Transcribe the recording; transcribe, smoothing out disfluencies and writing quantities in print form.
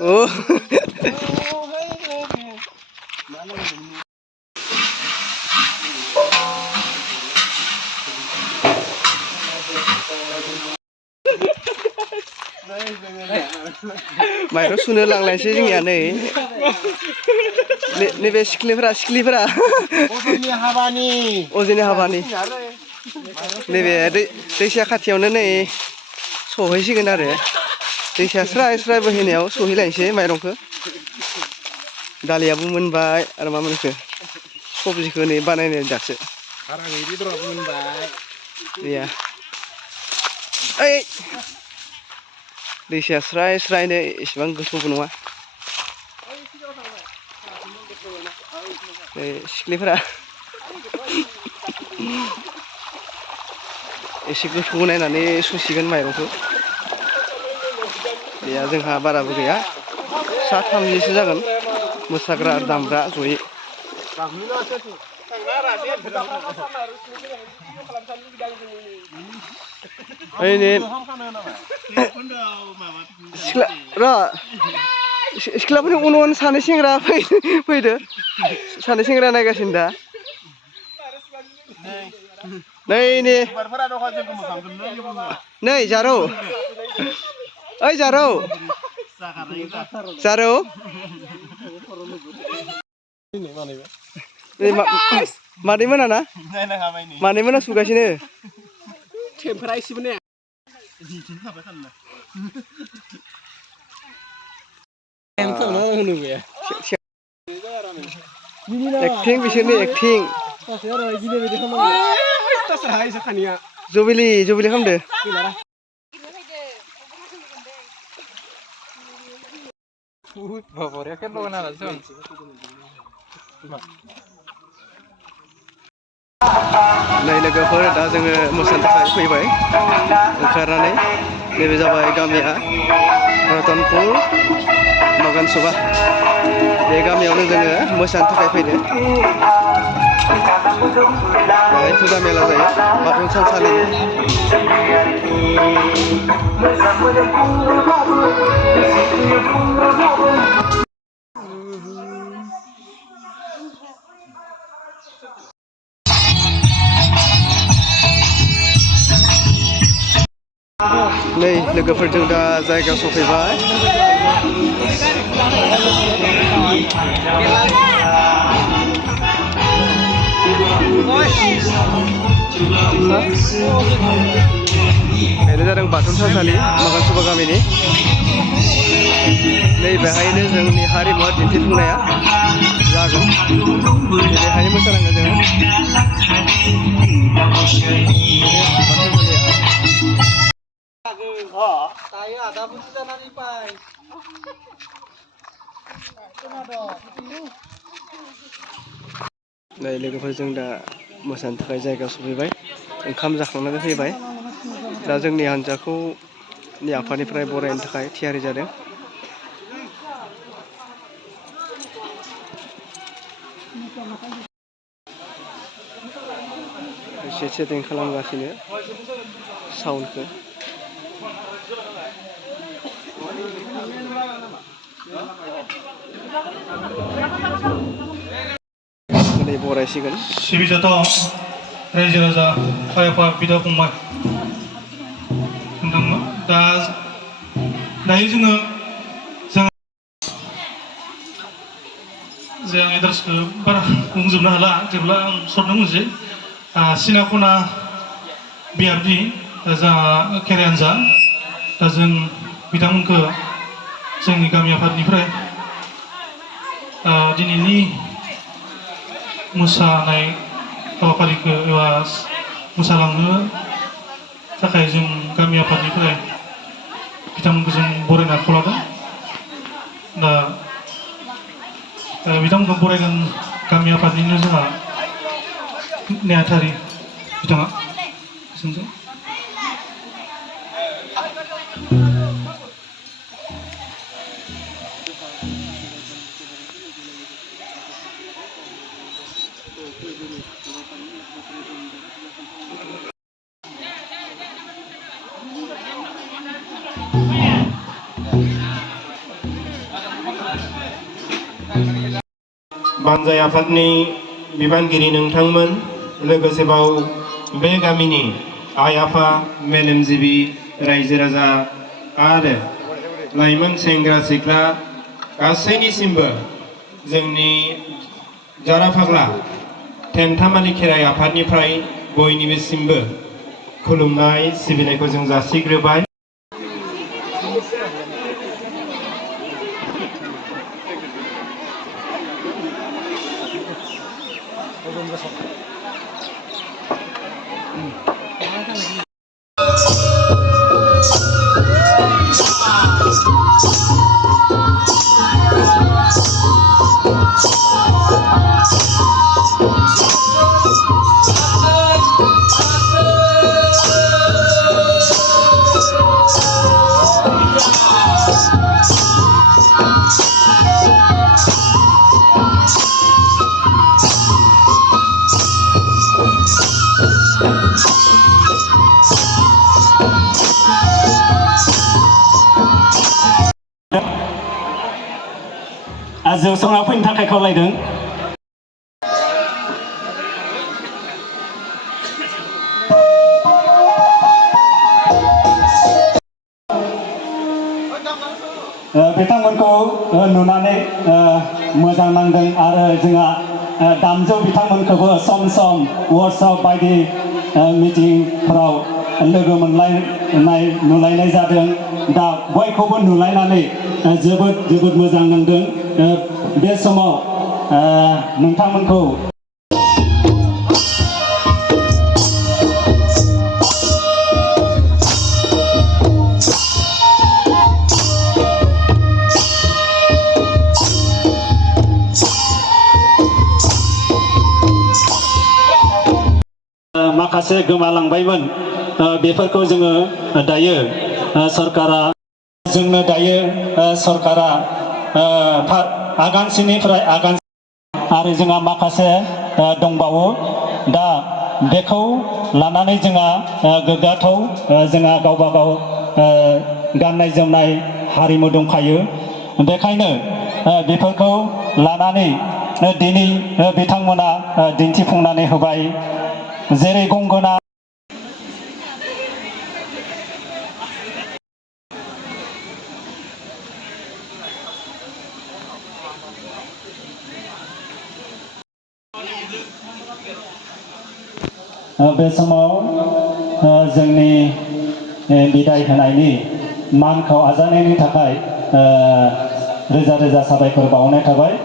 Oh. Mày nó xuống nước lặng lại sẽ gì nhỉ này? Này về skilifra. Ozoni Habani. Này về đây sẽ khát chiều nữa này. Sôi gì cái nào đấy? Đây sẽ srai bơi nhau sôi lại sẽ mày đồng cơ. Dalia bumun bay, ada mana ke? Kopi ke ni banai ni jakse. Sekarang ini drop bumun bay. Iya. Di serai ni isbang gusu punua. Siklifra. Isi gusu punai nani susikan mayrong tu. Iya, jengha bara buaya. 3-4 जागोन मोसाग्रा दामग्रा जयै सिख्लाफोरनि उन सानै सेंग्रा फैदो सानै सेंग्रा नायगासिनो दा नै जारौ ओइ जारौ Jaro. Mari mana na? Mari mana suka sini? Temperai sih bener. Acting bisa nih acting. Jubili kamu deh. Favorit kan bawa nala John. Nay लोगोफोर दा जोङो मोसानो थाखाय फैबाय ओंखारनानै नैबे जाबाय गामिया रतनपुर बागानसुबा बे गामियावनो जोङो मोसानो थाखाय फैदों बेहाय फुजा मेला जायो बाथौ थानसालिनि नै लोगोफोरजों दा जायगा सफैबाय बेनो जादों बाथौ थानसालि बागानसुबा गामिनि नै बेहायनो जोंनि हारिमुआ दिन्थिफुंनाया जागोन बेहायनो मोसानांगोन जोङो नै लोगोफोरजों दा मोसानो थाखाय जायगा सफैबाय ओंखाम जाखांनानै फैबाय दा जोंनि हान्जाखौ आफादनिफ्राय बरायनो थाखाय थियारि जादों एसे सेटिं खालामगासिनो साउन्डखौ दिनै बरायसिगोन सिबिजाथाव रायजो राजा आइ आफा बिदा फंबाय नोंथांमोन दायो जों आं एड्रेसखौ बारा बुंजोबनो हाला जेब्ला आं सरदोंमोन जे सिना खना बिआरनि जोंहा खेराइ हान्जा दा जों बिथांमोनखौ जोंनि गामि आफादनिफ्राय दिनैनि मोसानाय हाबाफारिखौ एबा मोसालांनो थाखाय जों गामि आफादनिफ्राय बिथांमोनखौ जों बरायना आखायाव लादों दा बिथांमोनखौ बरायगोन गामि आफादनिनो जोंहा नेहाथारि बिथाङा सोंदों। बानजाय आफादनि बिबानगिरि नोंथांमोन, लोगोसेबाव बे गामिनि आइ आफा, मेलेमजिबि, रायजो राजा आरो लाइमोन सेंग्रा सिख्ला गासैनिसिमबो जोंनि जारा फाग्ला थेन्थामालि खेराइ आफादनिफ्राय बयनिबोसिमबो खुलुमनाय सिबिनायखौ जों जासिग्रोबाय। जौस्राङाव फैनो थाखाय खावलायदों। बिथांमोनखौ नुनानै मोजां नांदों आरो जोंहा दामजु बिथांमोनखौबो सम सम वर्कशप बायदि मिटिंफोराव लोगो मोनलायनाय नुलायनाय जादों। दा बयखौबो नुलायनानै जोबोद मोजां नांदों। बे समाव नोंथांमोनखौ माखासे गोमालांबायमोन, बेफोरखौ जोङो दायो सरकारा जोंनो दायो सरकारा आगानसेनिफ्राय आगानसे आरो जोंहा माखासे दंबावो। दा बेखौ लानानै जोंहा गोग्गाथाव, जोंहा गावबा गाव गाननाय जोमनाय हारिमु दंखायो। बेखायनो बेफोरखौ लानानै दिनै बिथांमोना दिन्थिफुंनानै होबाय। जेरै गंगोना बे समाव जोंनि बिदाय होनायनि मानखौ आजावनायनि थाखाय रोजा रोजा साबायखर बावनाय थाबाय।